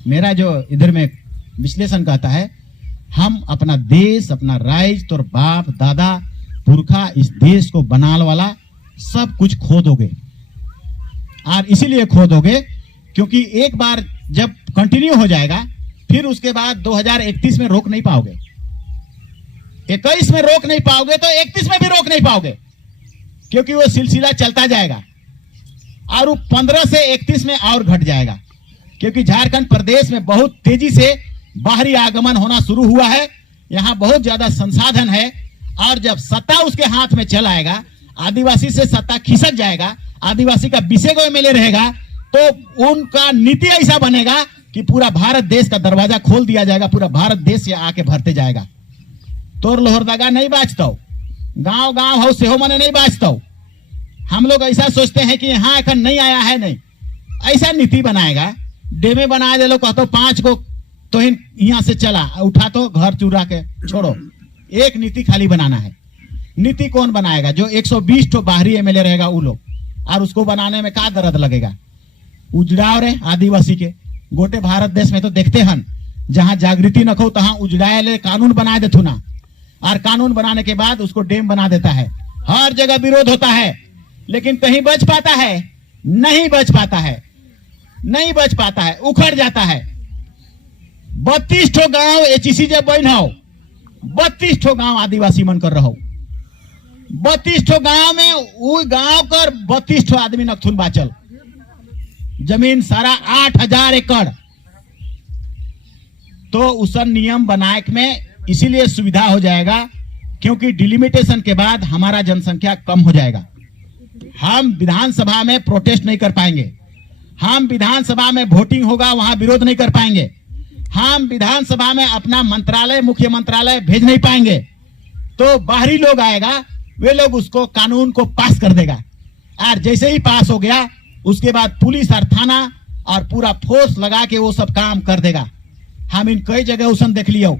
मेरा जो इधर में विश्लेषण कहता है, हम अपना देश, अपना राज्य, तोर बाप दादा पुरखा इस देश को बनाने वाला सब कुछ खो दोगे। और इसीलिए खो दोगे क्योंकि एक बार जब कंटिन्यू हो जाएगा फिर उसके बाद 2031 में रोक नहीं पाओगे, 21 में रोक नहीं पाओगे तो 31 में भी रोक नहीं पाओगे, क्योंकि वो सिलसिला चलता जाएगा और वो 15 से 31 में और घट जाएगा, क्योंकि झारखंड प्रदेश में बहुत तेजी से बाहरी आगमन होना शुरू हुआ है। यहाँ बहुत ज्यादा संसाधन है और जब सत्ता उसके हाथ में चल आएगा, आदिवासी से सत्ता खिसक जाएगा, आदिवासी का 20 गो एमएलए रहेगा, तो उनका नीति ऐसा बनेगा कि पूरा भारत देश का दरवाजा खोल दिया जाएगा, पूरा भारत देश से आके भरते जाएगा। तोर लोहरदगा नहीं बाजता, गांव गांव हो सेहो मने नहीं बाजता। हम लोग ऐसा सोचते हैं कि यहाँ अखन नहीं आया है, नहीं ऐसा नीति बनाएगा, डेमे बना दे लो, कहते 5 गो तो यहाँ से चला उठा तो घर चुरा के छोड़ो। एक नीति खाली बनाना है। नीति कौन बनाएगा? जो 120 तो बाहरी एमएलए रहेगा वो लोग, और उसको बनाने में क्या दर्द लगेगा? उजड़ाओ रे आदिवासी के गोटे भारत देश में तो देखते हन, जहां जागृति न हो तहां उजड़ाए ले कानून बना देथु ना, और कानून बनाने के बाद उसको डैम बना देता है। हर जगह विरोध होता है, लेकिन कहीं बच पाता है? नहीं बच पाता है, नहीं बच पाता है, उखड़ जाता है। 32 ठो गांव एचईसी जब बन हो, 32 ठो गांव आदिवासी मन कर रहो, 32 ठो गांव में वो गांव कर 32 ठो आदमी नखथुन बाचल, जमीन सारा 8000 एकड़। तो उस नियम बनाए में इसीलिए सुविधा हो जाएगा, क्योंकि डिलिमिटेशन के बाद हमारा जनसंख्या कम हो जाएगा। हम विधानसभा में प्रोटेस्ट नहीं कर पाएंगे, हम विधानसभा में वोटिंग होगा वहां विरोध नहीं कर पाएंगे, हम विधानसभा में अपना मंत्रालय, मुख्य मंत्रालय भेज नहीं पाएंगे। तो बाहरी लोग आएगा, वे लोग उसको कानून को पास कर देगा, और जैसे ही पास हो गया उसके बाद पुलिस और थाना और पूरा फोर्स लगा के वो सब काम कर देगा। हम इन कई जगह उसन देख लियो,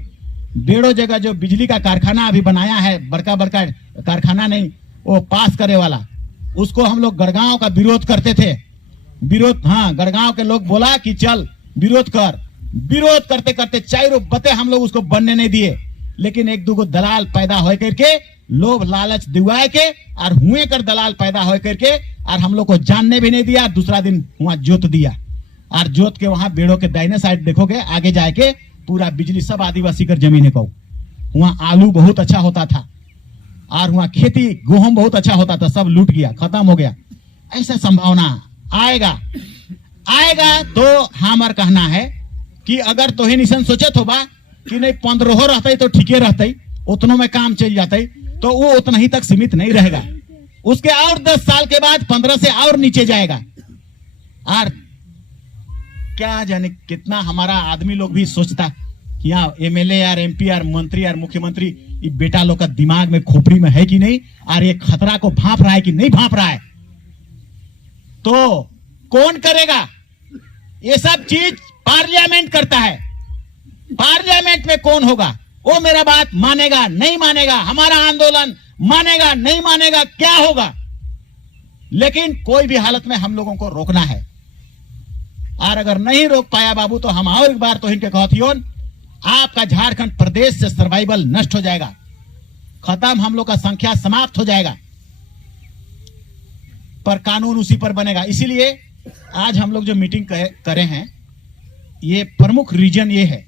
डेढ़ों जगह जो बिजली का कारखाना अभी बनाया है, बड़का बड़का कारखाना नहीं, वो पास करे वाला, उसको हम लोग गढ़गांव का विरोध करते थे। विरोध, हाँ, गढ़गांव के लोग बोला कि चल विरोध कर, विरोध करते करते 4 बते हम लोग उसको बनने नहीं दिए, लेकिन 1-2 दलाल पैदा हो करके, लोभ लालच दिवाए के और हुए कर दलाल पैदा हो करके, और हम लोग को जानने भी नहीं दिया। दूसरा दिन वहां जोत दिया, और जोत के वहां बेड़ों के दाहिने साइड देखोगे आगे जाके पूरा बिजली सब आदिवासी कर जमीन है। वहां आलू बहुत अच्छा होता था, और वहां खेती गेहूं बहुत अच्छा होता था, सब लूट गया, खत्म हो गया। ऐसा संभावना आएगा, आएगा। तो हमार कहना है कि अगर तोहे निशन सोचत होबा कि नहीं 15 रहते तो ठीके रहते, उतनों में काम चल जाते, तो वो उतना ही तक सीमित नहीं रहेगा। उसके और 10 साल के बाद 15 से और नीचे जाएगा। और क्या जाने कितना हमारा आदमी लोग भी सोचता कि यहाँ एमएलए यार, एमपी यार, मंत्री यार, मुख्यमंत्री, ये बेटा लोग का दिमाग में, खोपड़ी में है कि नहीं, और ये खतरा को भांप रहा है कि नहीं भांप रहा है। तो कौन करेगा ये सब चीज? पार्लियामेंट करता है। पार्लियामेंट में कौन होगा? वो मेरा बात मानेगा नहीं मानेगा, हमारा आंदोलन मानेगा नहीं मानेगा, क्या होगा? लेकिन कोई भी हालत में हम लोगों को रोकना है, और अगर नहीं रोक पाया बाबू, तो हम और एक बार तो इनके कहतियों, आपका झारखंड प्रदेश से सर्वाइवल नष्ट हो जाएगा, खत्म, हम लोग का संख्या समाप्त हो जाएगा। पर कानून उसी पर बनेगा। इसीलिए आज हम लोग जो मीटिंग करे हैं, ये प्रमुख रीजन ये है,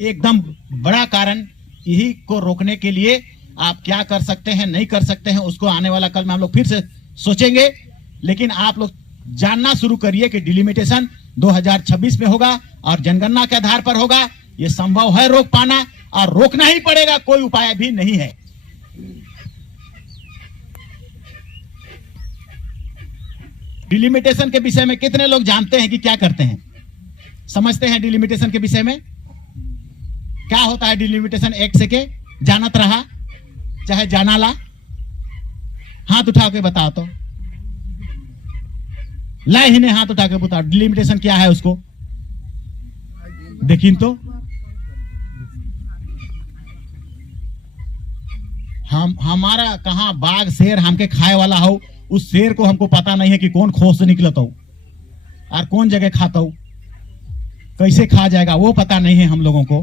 एकदम बड़ा कारण यही को रोकने के लिए आप क्या कर सकते हैं, नहीं कर सकते हैं, उसको आने वाला कल में हम लोग फिर से सोचेंगे। लेकिन आप लोग जानना शुरू करिए कि डिलिमिटेशन 2026 में होगा और जनगणना के आधार पर होगा। ये संभव है रोक पाना, और रोकना ही पड़ेगा, कोई उपाय भी नहीं है। डिलिमिटेशन के विषय में कितने लोग जानते हैं कि क्या करते हैं, समझते हैं? डिलिमिटेशन के विषय में क्या होता है? डिलिमिटेशन एक्ट से के जानत रहा, चाहे जाना ला, हाथ उठा के बताओ तो, ला ही नहीं, हाथ उठा के बताओ डिलिमिटेशन क्या है उसको, देखिन तो। हमारा कहां बाघ शेर हमके खाए वाला हो, उस शेर को हमको पता नहीं है कि कौन खोज से निकलता हो और कौन जगह खाता हो। कैसे खा जाएगा वो पता नहीं है हम लोगों को।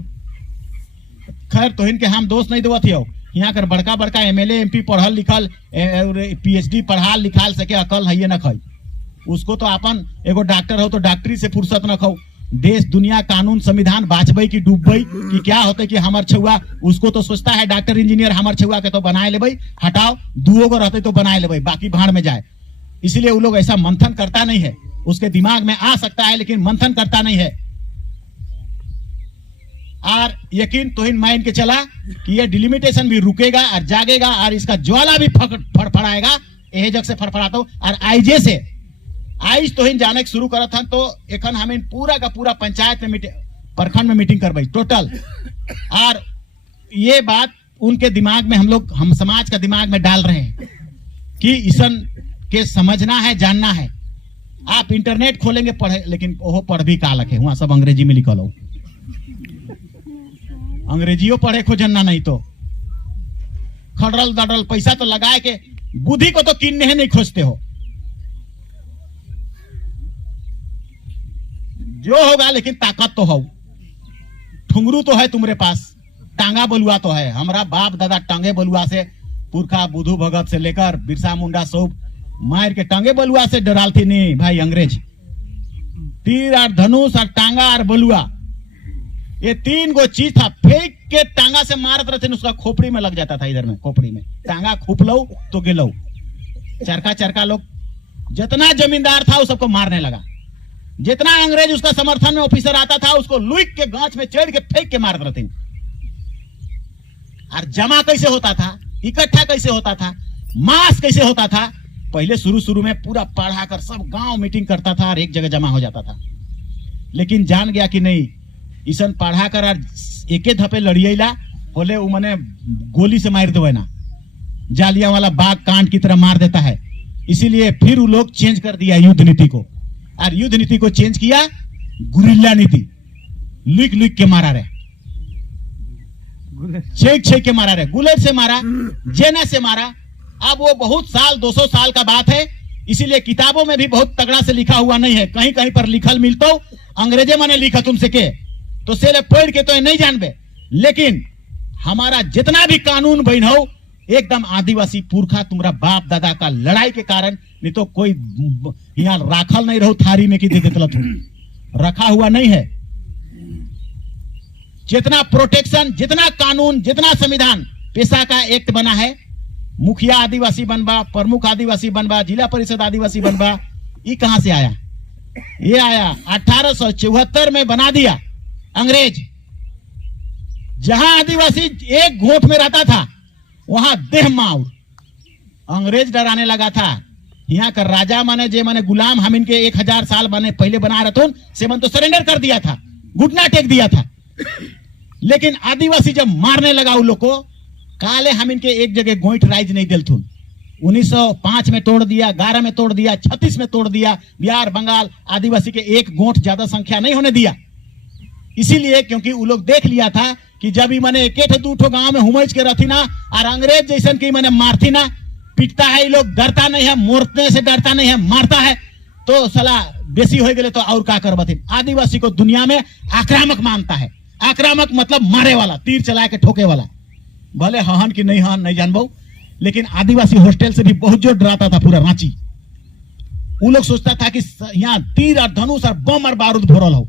खैर तो इनके हम दोस्त नहीं देवत हो, यहाँ कर बड़का बड़का एमएलए एमपी पढ़ल लिखल पीएचडी पढ़ाल लिखाल सके अकल है न खाई, उसको तो अपन एगो डॉक्टर हो तो डॉक्टरी से फुर्सत न खाओ। देश दुनिया कानून संविधान बाँचबे की डूबे कि क्या होते कि हमार छुआ, उसको तो सोचता है डॉक्टर इंजीनियर हमार छुआ के तो बनाए ले, हटाओ दुओ को रहते तो बनाए ले, बाकी भाड़ में जाए। इसलिए वो लोग ऐसा मंथन करता नहीं है, उसके दिमाग में आ सकता है लेकिन मंथन करता नहीं है। और यकीन तो मान के चला कि ये डिलिमिटेशन भी रुकेगा और जागेगा और इसका ज्वाला भी फड़फड़ाएगा। यह जग से फड़फड़ाता हूं और आईजे से आइज तो जाने शुरू करा था। तो एखन हम पूरा का पूरा पंचायत में प्रखंड में मीटिंग करवाई टोटल, और ये बात उनके दिमाग में हम समाज का दिमाग में डाल रहे हैं कि ईसन के समझना है जानना है। आप इंटरनेट खोलेंगे पढ़े, लेकिन वो पढ़ भी का लखे वहां सब अंग्रेजी में लिखल हो, अंग्रेजियों पढ़े खो जानना नहीं तो खड़ल दड़ल पैसा तो लगाए के बुद्धि को तो किन्ने नहीं खोजते हो। जो होगा लेकिन ताकत तो हो, ठुंगरू तो है तुम्हारे पास, टांगा बलुआ तो है। हमारा बाप दादा टांगे बलुआ से पुरखा बुधू भगत से लेकर बिरसा मुंडा सब मार के टांगे बलुआ से डरालती नहीं भाई अंग्रेज। तीर और धनुष और टांगा और बलुआ ये तीन गो चीज था, फेंक के टांगा से मारत रहते, उसका खोपड़ी में लग जाता था, इधर में खोपड़ी में टांगा खूप लो तो गिलो। चरका चरका लोग जितना जमींदार था उस सबको मारने लगा। जितना अंग्रेज उसका समर्थन में ऑफिसर आता था उसको लुक के गांच में चढ़ के फेंक के मारत रहते। और जमा कैसे होता था, इकट्ठा कैसे होता था, मास कैसे होता था। पहले शुरू में पूरा पढ़ा कर सब गांव मीटिंग करता था और एक जगह जमा हो जाता था। लेकिन जान गया कि नहीं, ईसन पढ़ा कर एके धपे लड़िएला बोले वो मने गोली से मार दो ना, जालिया वाला बाग कांड की तरह मार देता है। इसीलिए फिर वो लोग चेंज कर दिया युद्ध नीति को, और युद्ध नीति को चेंज किया गुरिल्ला नीति। लिख लिख के मारा रहे, छेक छेक के मारा रहे, गुलेट से मारा, जेना से मारा। अब वो बहुत साल 200 साल का बात है, इसीलिए किताबों में भी बहुत तगड़ा से लिखा हुआ नहीं है। कहीं कहीं पर लिखल मिलता अंग्रेजे मैंने लिखा तुमसे के तो से पढ़ के तो नहीं जानबे। लेकिन हमारा जितना भी कानून बन हो एकदम आदिवासी पुरखा तुम्हारा बाप दादा का लड़ाई के कारण, नहीं तो कोई यहाँ राखल नहीं रहो थारी में कि दे देता रखा हुआ नहीं है। जितना प्रोटेक्शन, जितना कानून, जितना संविधान, पेशा का एक्ट बना है, मुखिया आदिवासी बनबा, प्रमुख आदिवासी बनबा, जिला परिषद आदिवासी बनबा, ये कहां से आया? ये आया 1874 में बना दिया अंग्रेज। जहां आदिवासी एक गोठ में रहता था वहां देह माउर अंग्रेज डराने लगा था। यहाँ का राजा माने जे माने गुलाम हम इनके 1000 साल बने पहले बना रहे थे, से मन तो सरेंडर कर दिया था, घुटना टेक दिया था। लेकिन आदिवासी जब मारने लगा उन लोग को, काले हम इनके एक जगह गोइठ राइज नहीं दिलथुन। 1905 में तोड़ दिया, 11 में तोड़ दिया, 36 में तोड़ दिया। बिहार बंगाल आदिवासी के एक गोठ ज्यादा संख्या नहीं होने दिया। इसीलिए क्योंकि वो लोग देख लिया था कि जब ही मैंने एक दू ठो गांव में हुमच के रहती ना, और अंग्रेज जैसन की मैंने मारती ना, पिटता है, ये लोग डरता नहीं है, मोरने से डरता नहीं है, मारता है, तो सला बेसी हो गए तो और का करबथिन। आदिवासी को दुनिया में आक्रामक मानता है। आक्रामक मतलब मारे वाला, तीर चला के ठोके वाला। भले हन की नहीं हन नहीं जानबो, लेकिन आदिवासी हॉस्टल से भी बहुत जोर डराता था पूरा रांची। वो लोग सोचता था कि यहाँ तीर और धनुष और बम और बारूद भरल हो।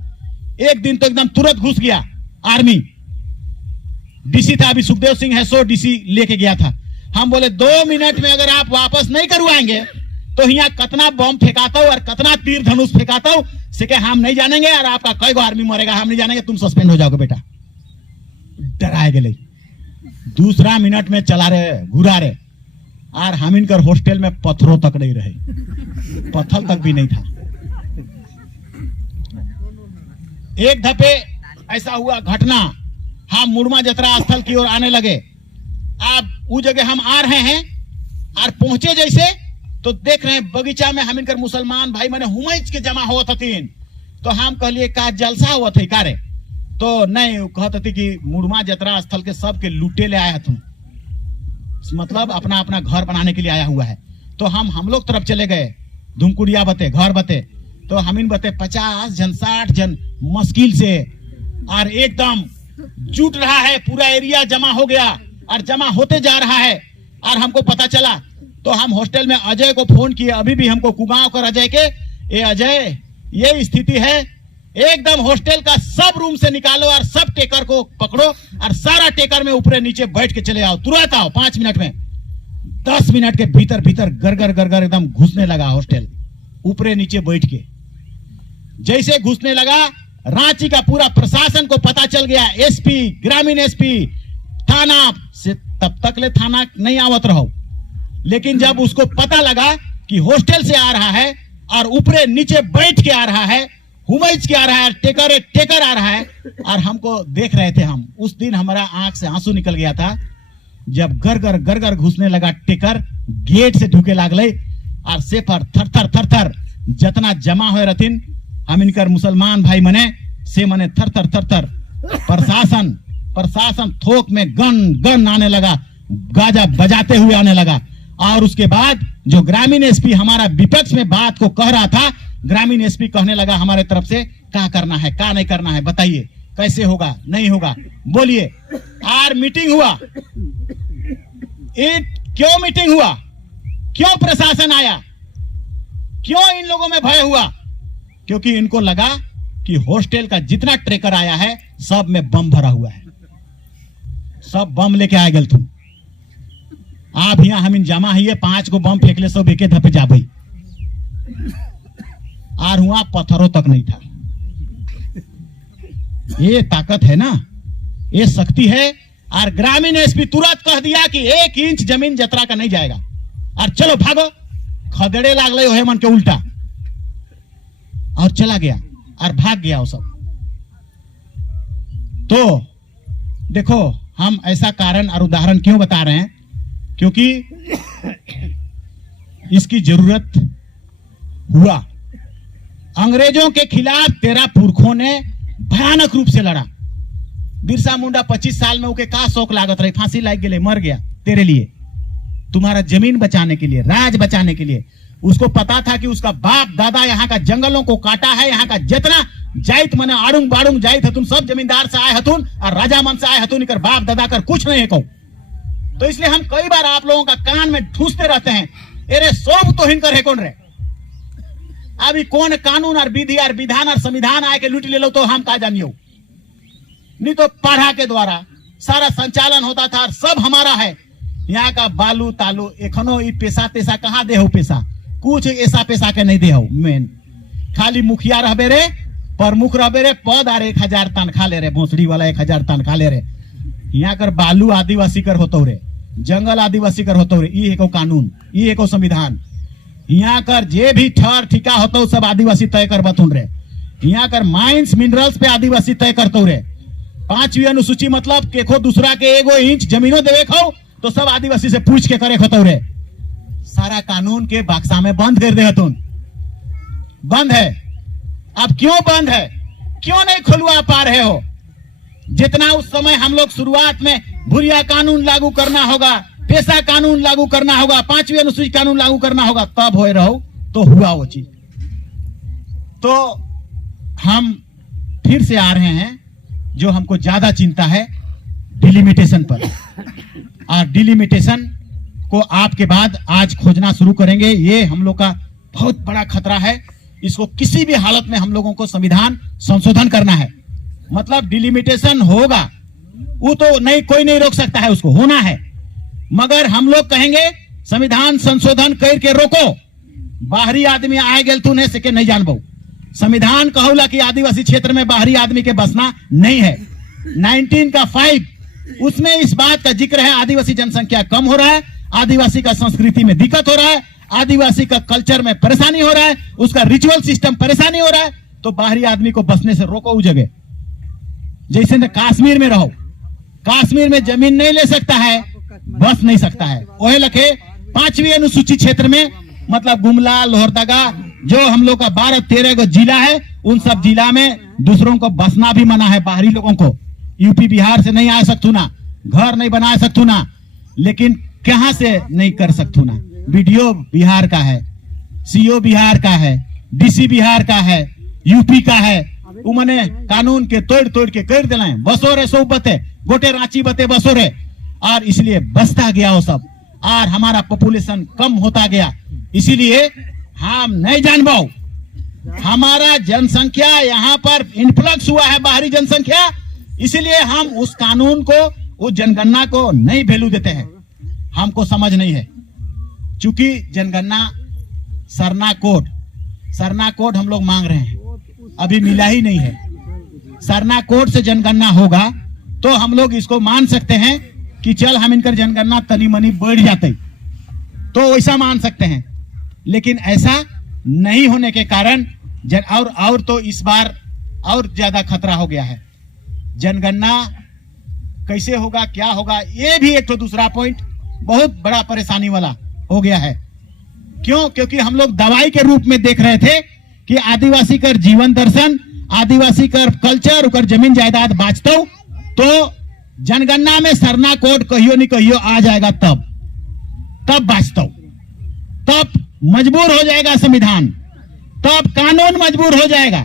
एक दिन तो एकदम तुरंत घुस गया आर्मी। डीसी था अभी सुखदेव सिंह है, सो डीसी लेके गया था। हम बोले 2 मिनट में अगर आप वापस नहीं करवाएंगे तो यहाँ कितना बम फेंकाता हूं और कितना तीर धनुष फेंकाता हूं से के हम नहीं जानेंगे, और आपका कई गो आर्मी मरेगा हम नहीं जानेंगे, तुम सस्पेंड हो जाओगे बेटा। डराए गए। दूसरा मिनट में चला रहे, घुरा रहे, और हम इनकर हॉस्टल में पत्थरों तक नहीं रहे, पत्थर तक भी नहीं था। एक धपे ऐसा हुआ घटना, हम मुड़मा जतरा स्थल की ओर आने लगे। अब उस जगह हम आ रहे हैं और पहुंचे जैसे तो देख रहे हैं बगीचा में हम इनकर मुसलमान भाई मैंने हुमैच के जमा हुआ था तीन। तो हम कहलिए का जलसा हुआ थे कारे? तो नहीं, कहते थे कि मुड़मा जतरा स्थल के सब के लूटे ले आया तुम, मतलब अपना अपना घर बनाने के लिए आया हुआ है। तो हम लोग तरफ चले गए, धुमकुड़िया बते, घर बते। तो हम इन बते 50 जन 60 जन मुश्किल से, और एकदम जुट रहा है, पूरा एरिया जमा हो गया और जमा होते जा रहा है। और हमको पता चला तो हम हॉस्टल में अजय को फोन किए, अभी भी हमको कुगांव कर अजय के, ए अजय ये स्थिति है, एकदम हॉस्टल का सब रूम से निकालो और सब टेकर को पकड़ो और सारा टेकर में ऊपर नीचे बैठ के चले आओ, तुरंत आओ 5 मिनट में। 10 मिनट के भीतर भीतर गरगर गरगर एकदम घुसने लगा हॉस्टल, ऊपर नीचे बैठ के। जैसे घुसने लगा, रांची का पूरा प्रशासन को पता चल गया, एसपी, ग्रामीण एसपी, थाना से, तब तक ले थाना नहीं आवत रहो, लेकिन जब उसको पता लगा कि हॉस्टल से आ रहा है और ऊपर नीचे बैठ के आ रहा है, हुमैच के आ रहा है, टेकर आ रहा है, और हमको देख रहे थे हम, उस दिन हमारा आंख से आंसू निकल गया था जब गरगर गरगर घुसने लगा टेकर, गेट से ढुके लागले और सेफर थर थर थर थर जितना जमा हुए रहथिन हम इनकर मुसलमान भाई मने से मने थर थर थर थर। प्रशासन थोक में गन गन आने लगा, गाजा बजाते हुए आने लगा। और उसके बाद जो ग्रामीण एसपी हमारा विपक्ष में बात को कह रहा था, ग्रामीण एसपी कहने लगा हमारे तरफ से क्या करना है क्या नहीं करना है, बताइए कैसे होगा नहीं होगा, बोलिए। और मीटिंग हुआ, क्यों मीटिंग हुआ, क्यों प्रशासन आया, क्यों इन लोगों में भय हुआ? क्योंकि इनको लगा कि हॉस्टल का जितना ट्रेकर आया है सब में बम भरा हुआ है, सब बम लेके आ गए तुम। आप यहाँ हम जमा है 5 को बम फेंक ले, सब एके धपे जा भाई। और हुआ पत्थरों तक नहीं था। ये ताकत है ना, ये शक्ति है। और ग्रामीण एसपी तुरंत कह दिया कि 1 इंच जमीन जतरा का नहीं जाएगा, और चलो भागो। खदेड़े लागले हो मन के उल्टा, और चला गया और भाग गया वो सब। तो देखो हम ऐसा कारण और उदाहरण क्यों बता रहे हैं, क्योंकि इसकी जरूरत हुआ। अंग्रेजों के खिलाफ तेरा पुरखों ने भयानक रूप से लड़ा। बिरसा मुंडा 25 साल में उके का शौक लागत रही, फांसी लाग गए, मर गया तेरे लिए, तुम्हारा जमीन बचाने के लिए, राज बचाने के लिए। उसको पता था कि उसका बाप दादा यहाँ का जंगलों को काटा है, यहाँ का जितना जाइत मने आड़ुंग बाड़ुंग जाइत हतुन सब जमींदार से आए हतुन और राजा मन से आए हतुन, इकर बाप दादा कर कुछ नहीं है को। तो इसलिए हम कई बार आप लोगों का कान में ठूसते रहते हैं, अरे सब तो हिनकर है कौन रे, अभी कौन कानून और विधि और विधान और संविधान आए के लूट ले लो तो हम का जानियो। नहीं तो पढ़ा के द्वारा सारा संचालन होता था और सब हमारा है। यहाँ का बालू तालू एखनो ई पेशा तेसा कहाँ दे हो, पैसा कुछ ऐसा पैसा के नहीं दे हो। मेन खाली मुखिया रहबे रे, प्रमुख रहबे रे, पद और 1000 तनखा ले रे, भोसड़ी वाला 1000 तनखा ले रे। यहाँ कर बालू आदिवासी कर होतो रे, जंगल आदिवासी कर होतो रे, ये एको कानून, ये एको संविधान। यहाँ कर जे भी ठर ठिका होतो सब आदिवासी तय कर बतुन रे। यहाँ कर माइंस मिनरल्स पे आदिवासी तय करतो रे। 5वीं अनुसूची मतलब केखो दूसरा के 1 इंच जमीनों देवे खाओ तो सब आदिवासी से पूछ के करे खतो रे। सारा कानून के बक्सा में बंद कर दे हतुन, बंद है। अब क्यों बंद है, क्यों नहीं खुलवा पा रहे हो? जितना उस समय हम लोग शुरुआत में भूरिया कानून लागू करना होगा, पेशा कानून लागू करना होगा, 5वीं अनुसूची कानून लागू करना होगा, तब हो रहो तो हुआ वो चीज। तो हम फिर से आ रहे हैं, जो हमको ज्यादा चिंता है डिलिमिटेशन पर। और डिलिमिटेशन को आपके बाद आज खोजना शुरू करेंगे। ये हम लोग का बहुत बड़ा खतरा है। इसको किसी भी हालत में हम लोगों को संविधान संशोधन करना है। मतलब डिलिमिटेशन होगा, वो तो नहीं, कोई नहीं रोक सकता है, उसको होना है। मगर हम लोग कहेंगे संविधान संशोधन करके रोको। बाहरी आदमी आए गेल तू नहीं सके नहीं जानबो। संविधान कहूला कि आदिवासी क्षेत्र में बाहरी आदमी के बसना नहीं है। 19(5) उसमें इस बात का जिक्र है, आदिवासी जनसंख्या कम हो रहा है, आदिवासी का संस्कृति में दिक्कत हो रहा है, आदिवासी का कल्चर में परेशानी हो रहा है, उसका रिचुअल सिस्टम परेशानी हो रहा है, तो बाहरी आदमी को बसने से रोको उस जगह। जैसे न कश्मीर में रहो, कश्मीर में जमीन नहीं ले सकता है, बस नहीं सकता है। वही लखे 5वीं अनुसूची क्षेत्र में मतलब गुमला, लोहरदगा, जो हम लोग का 12-13 को जिला है, उन सब जिला में दूसरों को बसना भी मना है। बाहरी लोगों को यूपी बिहार से नहीं आ सकतू ना, घर नहीं बना सकतू ना। लेकिन कहां से नहीं कर सकतू ना, बीडीओ बिहार का है, सीओ बिहार का है, डीसी बिहार का है, यूपी का है, वो मने कानून के तोड़ तोड़ के कर दिलाए। बसो रे सो बते गोटे रांची बते बसो रे, और इसलिए बसता गया वो सब, और हमारा पॉपुलेशन कम होता गया। इसीलिए हम नहीं जान पाओ, हमारा जनसंख्या यहाँ पर इन्फ्लक्स हुआ है, बाहरी जनसंख्या, इसलिए हम उस कानून को, उस जनगणना को नहीं वैल्यू देते हैं, हमको समझ नहीं है। चूंकि जनगणना सरना कोड हम लोग मांग रहे हैं, अभी मिला ही नहीं है। सरना कोड से जनगणना होगा तो हम लोग इसको मान सकते हैं कि चल हम इनकर जनगणना तनी मनी बढ़ जाते, तो वैसा मान सकते हैं। लेकिन ऐसा नहीं होने के कारण और तो इस बार और ज्यादा खतरा हो गया है। जनगणना कैसे होगा, क्या होगा, ये भी एक तो दूसरा पॉइंट बहुत बड़ा परेशानी वाला हो गया है। क्यों? क्योंकि हम लोग दवाई के रूप में देख रहे थे कि आदिवासी कर जीवन दर्शन, आदिवासी कर कल्चर, उकर जमीन जायदाद बाँचतो, तो जनगणना में सरना कोड कहियो नहीं कहियो आ जाएगा, तब बाँचतो, तब मजबूर हो जाएगा संविधान, तब कानून मजबूर हो जाएगा,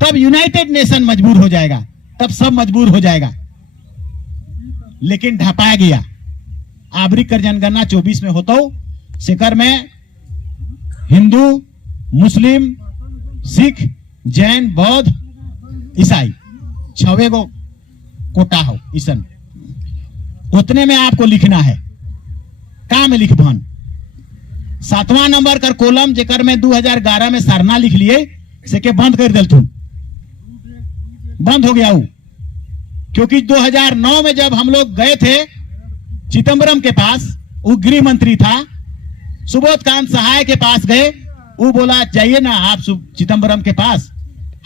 तब यूनाइटेड नेशन मजबूर हो जाएगा, तब सब मजबूर हो जाएगा। लेकिन ढपाया गया। आबरी कर जनगणना 24 में होता, शिकर में हिंदू, मुस्लिम, सिख, जैन, बौद्ध, ईसाई 6 गो कोटा हो। ईसन उतने में आपको लिखना है, का में लिखबन 7वां नंबर कर कॉलम जेकर में 2011 में सरना लिख लिए से के बंद कर दिलथुन, बंद हो गया वो। क्योंकि 2009 में जब हम लोग गए थे चिदम्बरम के पास, वो गृह मंत्री था, सुबोध कांत सहाय के पास गए, वो बोला जाइए ना आप चिदम्बरम के पास,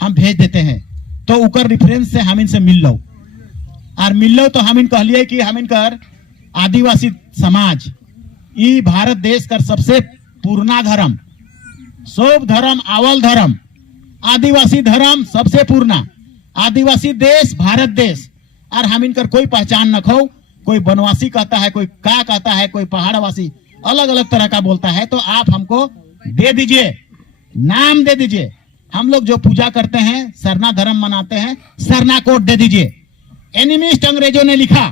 हम भेज देते हैं। तो उकर रेफरेंस से हम इनसे मिल लो, और मिल लो तो हम इन कहलिए कि हम इनकर आदिवासी समाज, ई भारत देश कर सबसे पुराना धर्म, सब धर्म आवल धर्म, आदिवासी धर्म सबसे पुराना, आदिवासी देश भारत देश, और हम इनकर कोई पहचान न खो। कोई वनवासी कहता है, कोई का कहता है, कोई पहाड़वासी, अलग अलग तरह का बोलता है। तो आप हमको दे दीजिए, नाम दे दीजिए। हम लोग जो पूजा करते हैं, सरना धर्म मनाते हैं, सरना कोड दे दीजिए। एनिमिस्ट अंग्रेजों ने लिखा,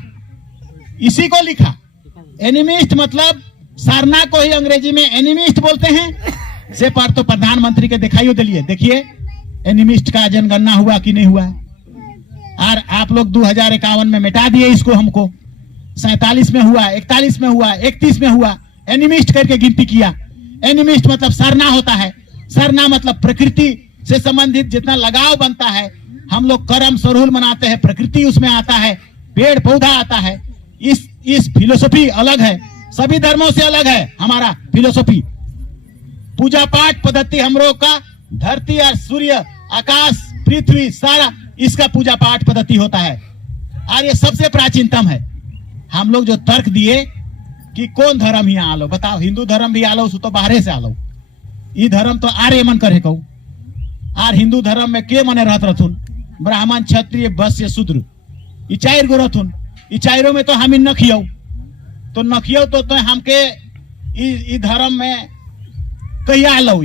इसी को लिखा। एनिमिस्ट मतलब सरना को ही अंग्रेजी में एनिमिस्ट बोलते हैं। से पर तो प्रधानमंत्री के दिखाइयो दिलिए, देखिए एनिमिस्ट का जनगणना हुआ कि नहीं हुआ। और आप लोग 2051 में मिटा दिए इसको, हमको 47 में हुआ, 41 में हुआ, 31 में हुआ, एनिमिस्ट करके गिनती किया। एनिमिस्ट मतलब सरना होता है, सरना मतलब प्रकृति से संबंधित जितना लगाव बनता है। हम लोग करम सरूल मनाते हैं, प्रकृति उसमें आता है, पेड़ पौधा आता है। इस फिलोसफी अलग है, सभी धर्मों से अलग है हमारा फिलोसफी। पूजा पाठ पद्धति हम लोग का धरती और सूर्य, आकाश, पृथ्वी, सारा इसका पूजा पाठ पद्धति होता है, और ये सबसे प्राचीनतम है। हम लोग जो तर्क दिए कि कौन धर्म ही आलो, बताओ हिंदू धर्म भी आलो, तो बाहरे से आलो। ई धर्म तो आर्य मन करे कहू, और हिंदू धर्म में के मने रहत रहथुन, ब्राह्मण, क्षत्रिय, वैश्य, शूद्र, ई 4 गो रहथुन। ई 4 में तो हम नखियो, तो नखियो तो हमके ई धर्म में कहिया आलो।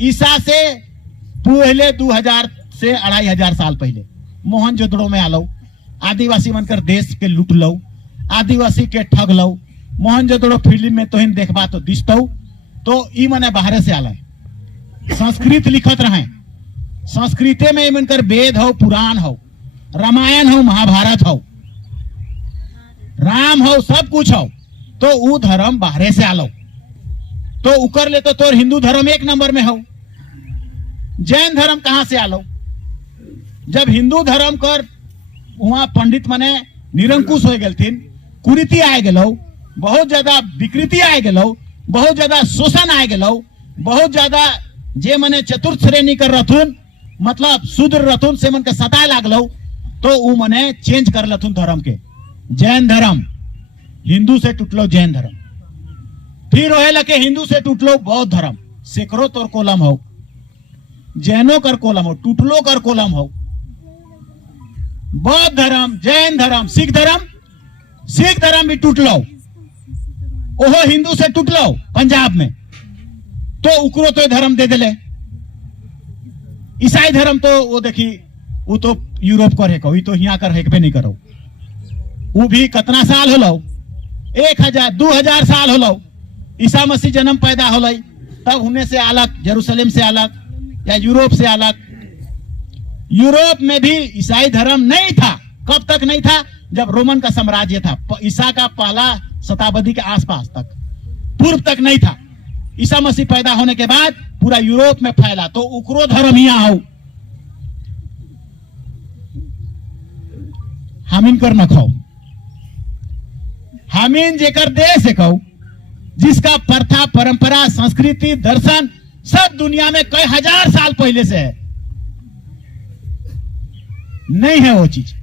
ईसा से पहले 2000 से 2500 साल पहले मोहनजोदड़ो में आलो, आदिवासी बनकर देश के लूट लो, आदिवासी के ठग लो। मोहनजोदड़ो फिल्म में तो देखबा तो दिसतो, तो ई मने बाहरे से आला। संस्कृत लिखत रहे, संस्कृते में इनकर वेद हो, पुराण हो, रामायण हो, महाभारत हो, राम हो, सब कुछ हो। तो वो धर्म बाहरे से आलो, तो उकर ले तो तोर हिंदू धर्म 1 नंबर में हो। जैन धर्म कहां से आलो? जब हिंदू धर्म कर वहां पंडित मने निरंकुश हो गलथिन, कुरीति आए गेलो, बहुत ज्यादा विकृति आए गेलो, बहुत ज्यादा शोषण आए गेलो, बहुत ज्यादा जे मने चतुर्थ श्रेणी कर रथुन, मतलब शूद्र रथुन से मन के सताए लागलो, तो उ मने चेंज कर लथुन धर्म के। जैन धर्म, हिंदू से टूटलो जैन धर्म, फिर रहे लगे हिंदू से टूटलो बौद्ध धर्म। सैकड़ों तोर कोलम हो, जैनों कर कोलम हो, टूटलो कर कोलम हो। बौद्ध धर्म, जैन धर्म, सिख धर्म भी टूटलो, ओहो हिंदू से टूटलो पंजाब में, तो उकरो तो धर्म दे दिले। ईसाई धर्म तो वो देखी वो तो यूरोप कर है तो यहाँ कर हेकबे नहीं करो। वो भी कितना साल होलो 1000 2000 साल होलो ईसा मसीह जन्म पैदा होल तब होने से अलग जेरूशलेम से अलग या यूरोप से अलग। यूरोप में भी ईसाई धर्म नहीं था। कब तक नहीं था? जब रोमन का साम्राज्य था। ईसा का पहला शताब्दी के आसपास तक, पूर्व तक नहीं था। ईसा मसीह पैदा होने के बाद पूरा यूरोप में फैला तो उकरो धर्म यहाँ हो। हमीन कर न खाओ, हमीन जेकर देश है कहू, जिसका प्रथा परंपरा संस्कृति दर्शन सब दुनिया में कई हजार साल पहले से है। नहीं है वो चीज।